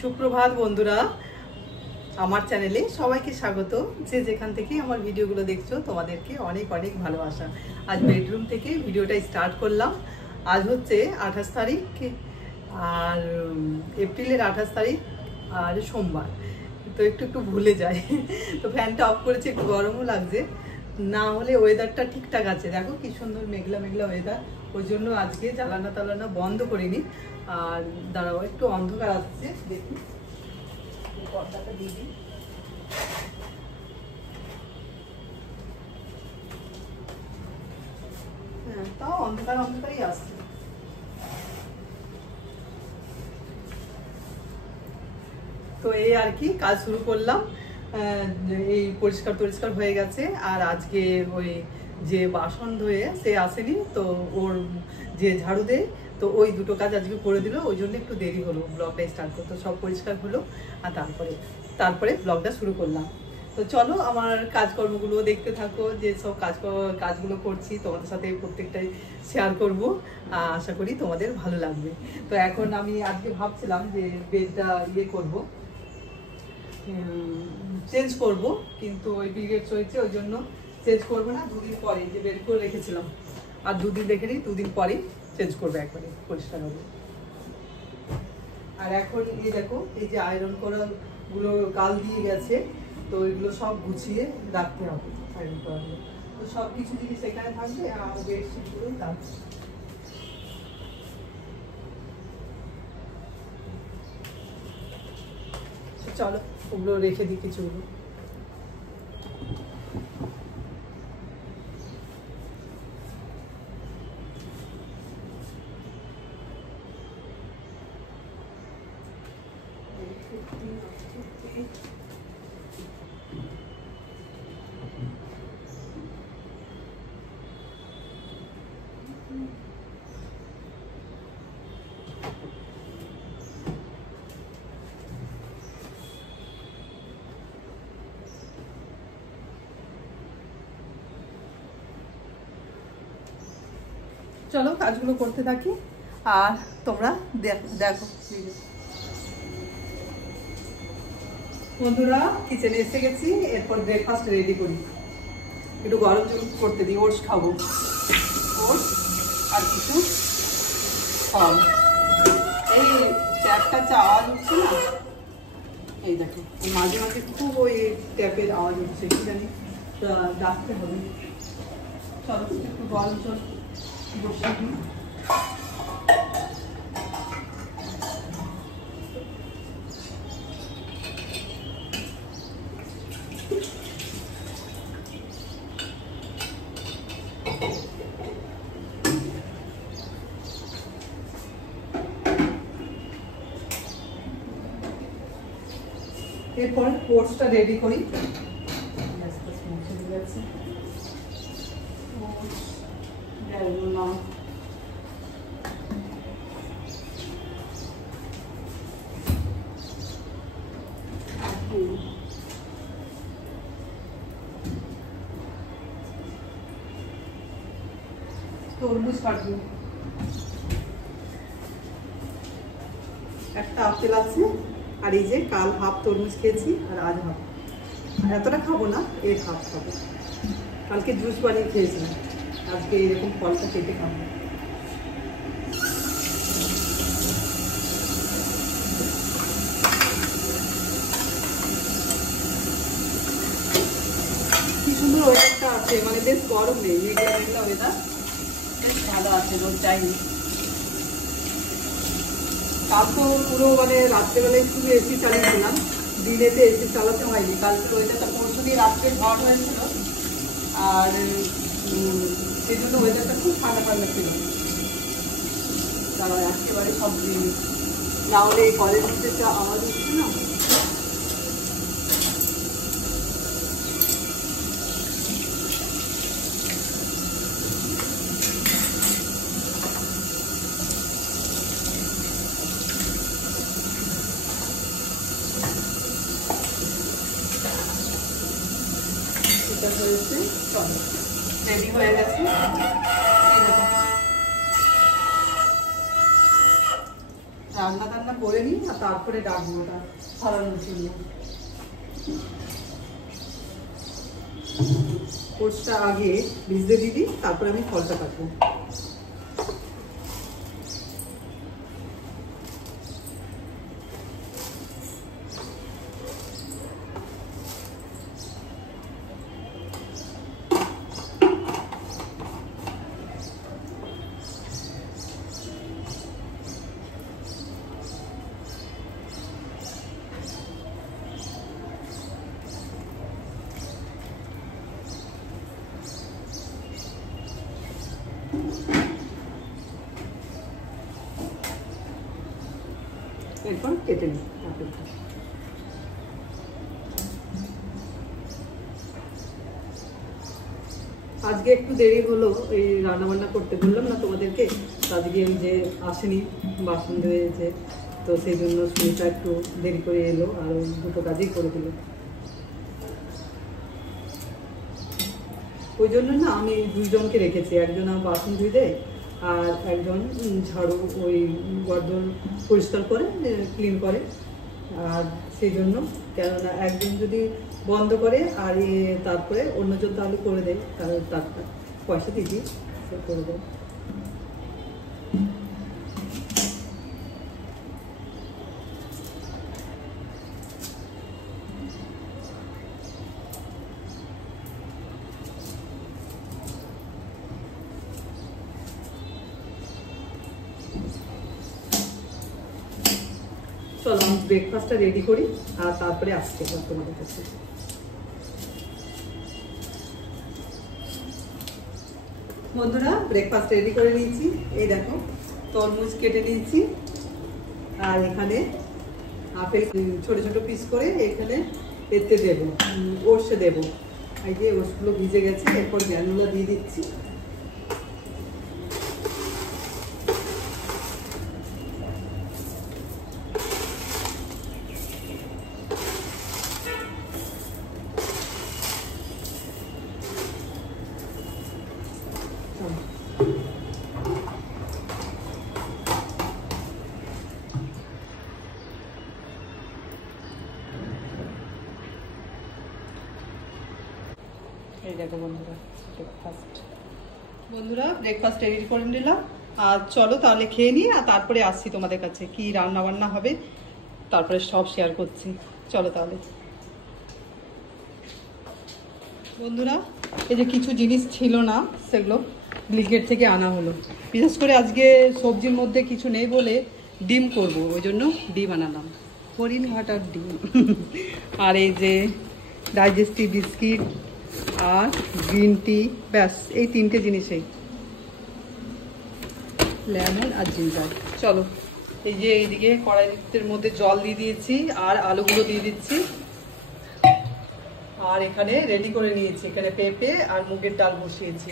সুপ্রভাত বন্ধুরা, আমার চ্যানেলে সবাইকে স্বাগত। যে যেখান থেকে আমার ভিডিওগুলো দেখছো তোমাদেরকে অনেক অনেক ভালোবাসা। আজ বেডরুম থেকে ভিডিওটা স্টার্ট করলাম। আজ হচ্ছে 28 তারিখ, আর এপ্রিলের 28 তারিখ, আর সোমবার। তো একটু একটু ভুলে যায়। তো ফ্যানটা অফ করেছি, একটু গরমও লাগছে, না হলে ওয়েদারটা ঠিকঠাক আছে। দেখো কি সুন্দর মেঘলা মেঘলা ওয়েদার, ওই জন্য আজকে জ্বালানা তালানা বন্ধ করিনি। আর দাঁড়াও, একটু অন্ধকার আসছে, দেখি পর্দাটা দিয়ে দিই। হ্যাঁ, তাও অন্ধকার অন্ধকারই আসছে। তো এই আর কি, কাজ শুরু করলাম। এই পরিষ্কার টরিষ্কার হয়ে গেছে। আর আজকে ওই যে বাসন ধুয়ে সে আসেনি, তো ওর যে ঝাড়ু দেয়, তো ওই দুটো কাজ আজকে করে দিল, ওই জন্য একটু দেরি হলো ব্লগটা স্টার্ট করতে। সব পরিষ্কার হলো, আর তারপরে ব্লগটা শুরু করলাম। তো চলো আমার কাজকর্মগুলো দেখতে থাকো, যে সব কাজগুলো করছি তোমাদের সাথে প্রত্যেকটাই শেয়ার করব। আশা করি তোমাদের ভালো লাগবে। তো এখন আমি আজকে ভাবছিলাম যে বেডটা করব, চেঞ্জ করব, কিন্তু ওই পিরিয়ডস হয়েছে, ওই জন্য চেঞ্জ করবো না। দুদিন পরে যে বেড করে রেখেছিলাম, আর দুদিন রেখে নিই, দুদিন পরে চেঞ্জ করবো, একবারে পরিষ্কার হবে। আর এখন এই দেখো, এই যে আয়রন করা গুলো কাল দিয়ে গেছে, তো এগুলো সব গুছিয়ে রাখতে হবে আয়রন করা। তো সব কিছু জিনিস এখানে থাকবে, আর বেডশিটগুলো থাকবে। চলো ওগুলো রেখে দিই কিছুগুলো। চলো কাজগুলো করতে থাকি, আর তোমরা দেখো। বন্ধুরা, কিচেনে এসে গেছি, এরপর ব্রেকফাস্ট রেডি করি। একটু গরম জল করতে দিই, ওটস খাবো, ওটস আর কিছু ফল। এই ট্যাপটা আওয়াজ হচ্ছে না, এই দেখো মাঝে মাঝে খুব ওই ট্যাপের আওয়াজ হচ্ছে, কি জানি, ডাকতে হবে। চলো একটু গরম জল বসিয়ে দিই। এরপর ওটসটা রেডি করি। তরমুজ কাটবো, একটা আপেল আছে, আর এই যে কাল হাফ তরমুজ খেয়েছি, আর আজ হাফ। এতটা খাবো না, এর হাফ খাবো। কালকে জুস বানিয়ে খেয়েছিলাম, আজকে এরকম ফলটা কেটে খাবো। কি সুন্দর ওয়েদারটা আছে, মানে বেশ গরম নেই, মেঘলা মেঘলা ওয়েদার, বেশ ভালো আছে, রোদ যায়নি। কাল তো পুরো মানে রাত্রেবেলায় শুধু এসি চালিয়েছিলাম, দিনেতে এসি চালাতে হয়নি। কালকে ওয়েদারটা, পরশু দিন রাত্রে ঝড় হয়েছিল, আর সেই জন্য ওয়েদারটা খুব ঠান্ডা ঠান্ডা ছিল। তারা একেবারে সব দিন না হলে এই কলের মধ্যে যা আওয়াজ হচ্ছে না। হয়েছে, চলো রেডি হয়ে গেছে। রান্না টান্না করে নিই আর তারপরে ডাকবো ওটা ছাড়ানোর জন্য। ওটসটা আগে ভিজতে দিবি, তারপরে আমি ফলটা কাটবো। এরপর কেটে নিই আপেলটা। আজকে একটু দেরি হলো, এই রান্না বান্না করতে বললাম না তোমাদেরকে, আজকে আমি যে আসেনি বাসন ধুয়েছে, তো সেই জন্য সুমিতা একটু দেরি করে এলো আর দুটো কাজই করে দিল। ওই জন্য না আমি দুইজনকে রেখেছি, একজন আমার বাসন ধুয়ে দেয় আর একজন ঝাড়ু ওই গর্দন পরিষ্কার করে ক্লিন করে। আর সেই জন্য কেননা একজন যদি বন্ধ করে আর তারপরে অন্যজন তাহলে করে দেয়, তাহলে তার পয়সা দিবি সে করে দেয়। চলো আমি ব্রেকফাস্টটা রেডি করি আর তারপরে আসছি তোমাদের কাছে। বন্ধুরা ব্রেকফাস্ট রেডি করে নিয়েছি, এই দেখো তরমুজ কেটে নিয়েছি আর এখানে আপেল ছোট ছোট পিস করে এখানে এতে দেবো, ওটসে দেবো। এই যে ওটসগুলো ভিজে গেছে, এরপর গ্রানুলা দিয়ে দিচ্ছি। এই দেখো বন্ধুরা ব্রেকফাস্ট রেডি করে নিলাম। আর চলো তাহলে খেয়ে নিই আর তারপরে আসছি তোমাদের কাছে, কি রান্না বান্না হবে তারপরে সব শেয়ার করছি। চলো তাহলে বন্ধুরা, এই যে কিছু জিনিস ছিল না সেগুলো ব্লিঙ্কেট থেকে আনা হলো। বিশেষ করে আজকে সবজির মধ্যে কিছু নেই বলে ডিম করব, ওই জন্য ডিম আনালাম, হরিণ ঘাটার ডিম। আর এই যে ডাইজেস্টিভ বিস্কিট আর গ্রিন টি, ব্যাস এই তিনটে জিনিসেই, লেমন আর জিঞ্জার। চলো এই যে এইদিকে কড়াইয়ের মধ্যে জল দিয়ে দিয়েছি আর আলুগুলো দিয়ে দিচ্ছি। আর এখানে রেডি করে নিয়েছি, এখানে পেঁপে আর মুগের ডাল বসিয়েছি।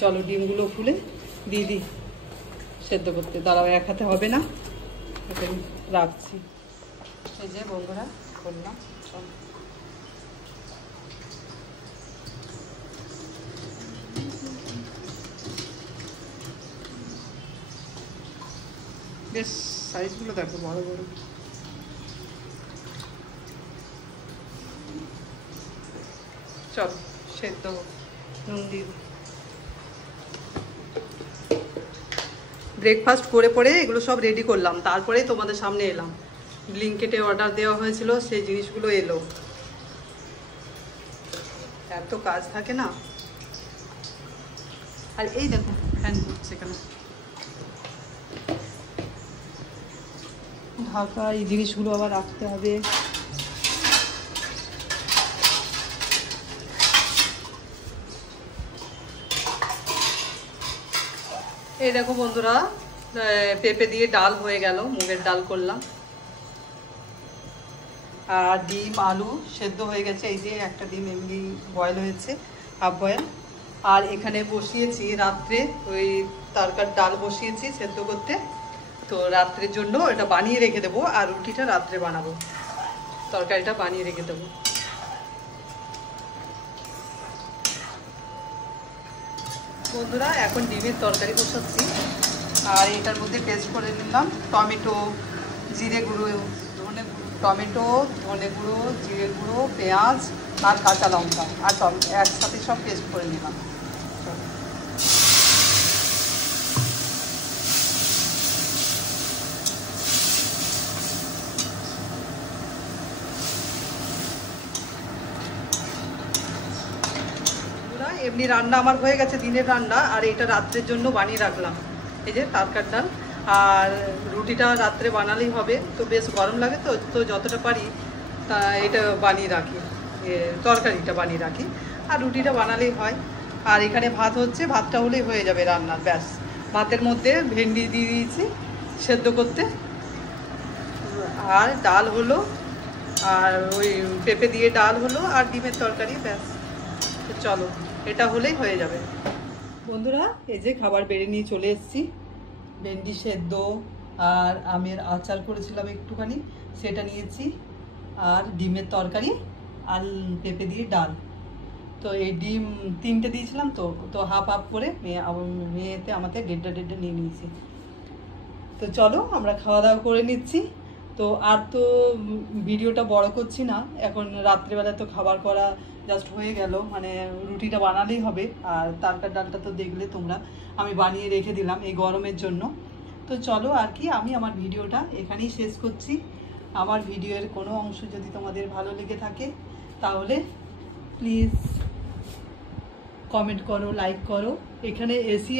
চলো ডিমগুলো খুলে দিয়ে দিই সেদ্ধ করতে। দাঁড়াও, এক হাতে হবে না, রাখছি। এই যে বন্ধুরা করলাম, চলো বেশ সাইজগুলো দেখো বড় বড়। চল সেদ্ধ নুন দিয়ে ব্রেকফাস্ট করে পরে এগুলো সব রেডি করলাম, তারপরেই তোমাদের সামনে এলাম। ব্লিঙ্কেটে অর্ডার দেওয়া হয়েছিল, সেই জিনিসগুলো এলো। এত কাজ থাকে না। আর এই দেখো ফ্যান ঘুরছে কেন, ঢাকা এই জিনিসগুলো আবার রাখতে হবে। এই দেখো বন্ধুরা, পেঁপে দিয়ে ডাল হয়ে গেল, মুগের ডাল করলাম। আর ডিম আলু সেদ্ধ হয়ে গেছে, এই যে একটা ডিম এমনি বয়েল হয়েছে, হাফ বয়েল। আর এখানে বসিয়েছি রাত্রে ওই তরকার ডাল বসিয়েছি সেদ্ধ করতে, তো রাত্রের জন্য এটা বানিয়ে রেখে দেবো। আর রুটিটা রাত্রে বানাবো, তরকারিটা বানিয়ে রেখে দেবো। বন্ধুরা এখন ডিমের তরকারি বসাচ্ছি। আর এটার মধ্যে পেস্ট করে নিলাম টমেটো, জিরে গুঁড়ো, টমেটো, ধনে গুঁড়ো, জিরে গুঁড়ো, পেঁয়াজ আর কাঁচা লঙ্কা আর একসাথে সব পেস্ট করে নিলাম। এমনি রান্না আমার হয়ে গেছে, দিনের রান্না, আর এটা রাত্রের জন্য বানিয়ে রাখলাম। এই যে তরকার ডাল, আর রুটিটা রাত্রে বানালেই হবে। তো বেশ গরম লাগে, তো যতটা পারি এটা বানিয়ে রাখি, তরকারিটা বানিয়ে রাখি, আর রুটিটা বানালেই হয়। আর এখানে ভাত হচ্ছে, ভাতটা হলেই হয়ে যাবে রান্নার, ব্যাস। ভাতের মধ্যে ভেন্ডি দিয়ে দিয়েছি সেদ্ধ করতে, আর ডাল হলো, আর ওই পেঁপে দিয়ে ডাল হলো, আর ডিমের তরকারি, ব্যাস। তো চলো, এটা হলেই হয়ে যাবে। বন্ধুরা, এই যে খাবার বেড়ে নিয়ে চলে এসেছি। ভেন্ডি সেদ্ধ আর আমের আচার করেছিলাম একটুখানি, সেটা নিয়েছি, আর ডিমের তরকারি আর পেঁপে দিয়ে ডাল। তো এই ডিম 3টে দিয়েছিলাম, তো হাফ হাফ করে মেয়েতে আমাকে 1.5 নিয়ে নিয়েছি। তো চলো আমরা খাওয়া দাওয়া করে নিচ্ছি। তো আর তো ভিডিওটা বড় করছি না, এখন রাত্রেবেলা তো খাবার করা জাস্ট হয়ে গেল, মানে রুটিটা বানালেই হবে। আর তরকার ডালটা তো দেখলে তোমরা, আমি বানিয়ে রেখে দিলাম এই গরমের জন্য। তো চলো, আর কি, আমি আমার ভিডিওটা এখানেই শেষ করছি। আমার ভিডিওর কোনো অংশ যদি তোমাদের ভালো লেগে থাকে তাহলে প্লিজ কমেন্ট করো, লাইক করো। এখানে এসি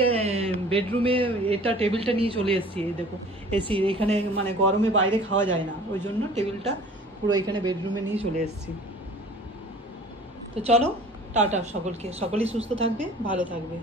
বেডরুমে এটা টেবিলটা নিয়ে চলে এসেছি, এই দেখো এসি এখানে, মানে গরমে বাইরে খাওয়া যায় না, ওই জন্য টেবিলটা পুরো এখানে বেডরুমে নিয়ে চলে এসেছি। তো চলো, টাটা সকলকে, সকলেই সুস্থ থাকবে, ভালো থাকবে।